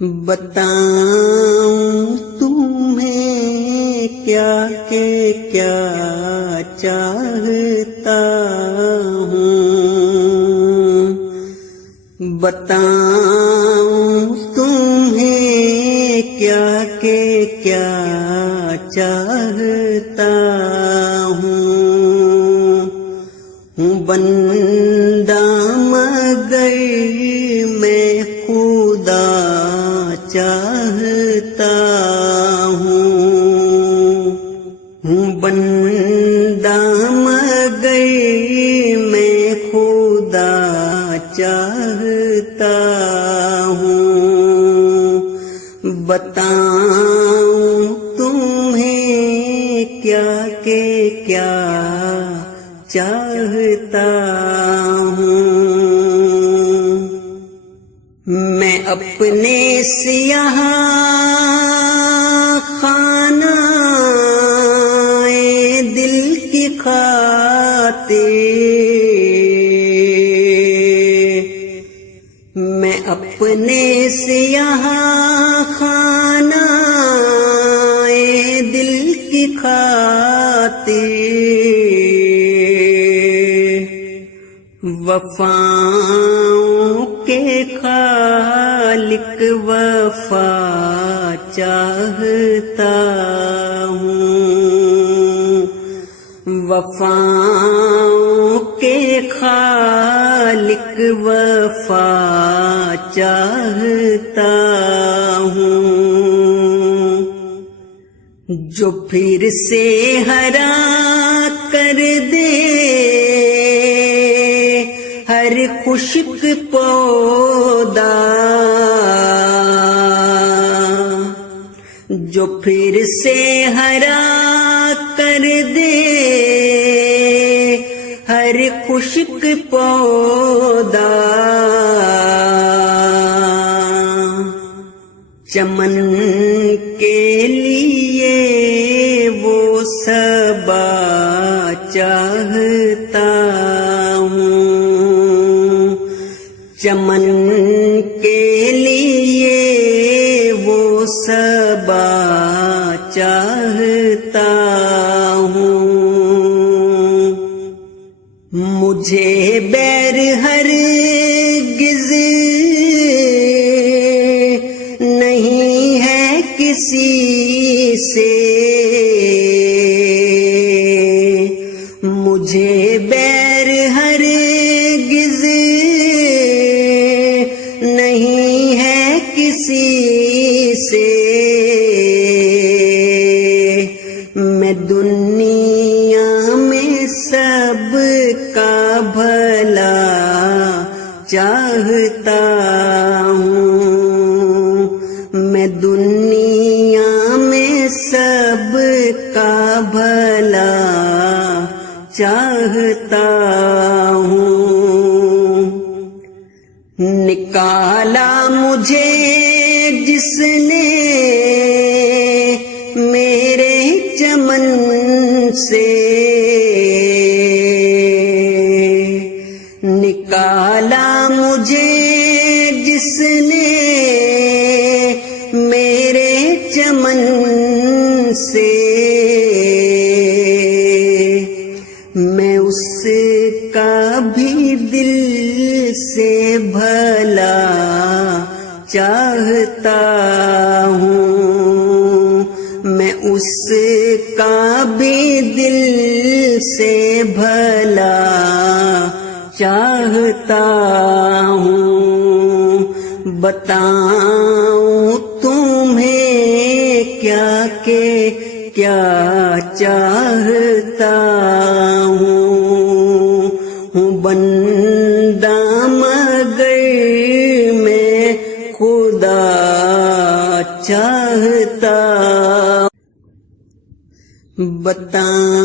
بتاؤں تمہیں کیا کہ کیا چاہتا ہوں، بتاؤں تمہیں کیا کہ کیا چاہتا ہوں، بندہ مگر میں خدا چاہتا ہوں، بندہ مگر میں خدا چاہتا ہوں، بتاؤں تمہیں کیا کہ کیا چاہتا ہوں۔ میں اپنے سیاہ خانہ دل کی خاطر، میں اپنے سیاہ خانہ دل کی خاطر وفاؤں کے خالق وفا چاہتا ہوں، وفاؤں کے خالق وفا چاہتا ہوں، جو پھر سے ہرا کر دے ہر خشک پودا، جو پھر سے ہرا کر دے ہر خشک پودا، چمن کے لیے وہ صبا چاہتا ہوں، چمن کے لیے وہ صبا چاہتا ہوں، مجھے بیر ہرگز نہیں ہے کسی سے، مجھے بیر ہرگز نہیں ہے کسی سے، میں دنیا میں سب کا بھلا چاہتا ہوں، میں دنیا میں سب کا بھلا چاہتا ہوں، نکالا مجھے جس نے میرے چمن سے، نکالا مجھے جس نے میرے چمن سے، میں اس کا بھی دل سے بھلا چاہتا ہوں، میں اس کا بھی دل سے بھلا چاہتا ہوں، بتاؤں تمہیں کیا کہ کیا چاہتا ہوں، بندہ مگر میں خدا چاہتا، بتاؤں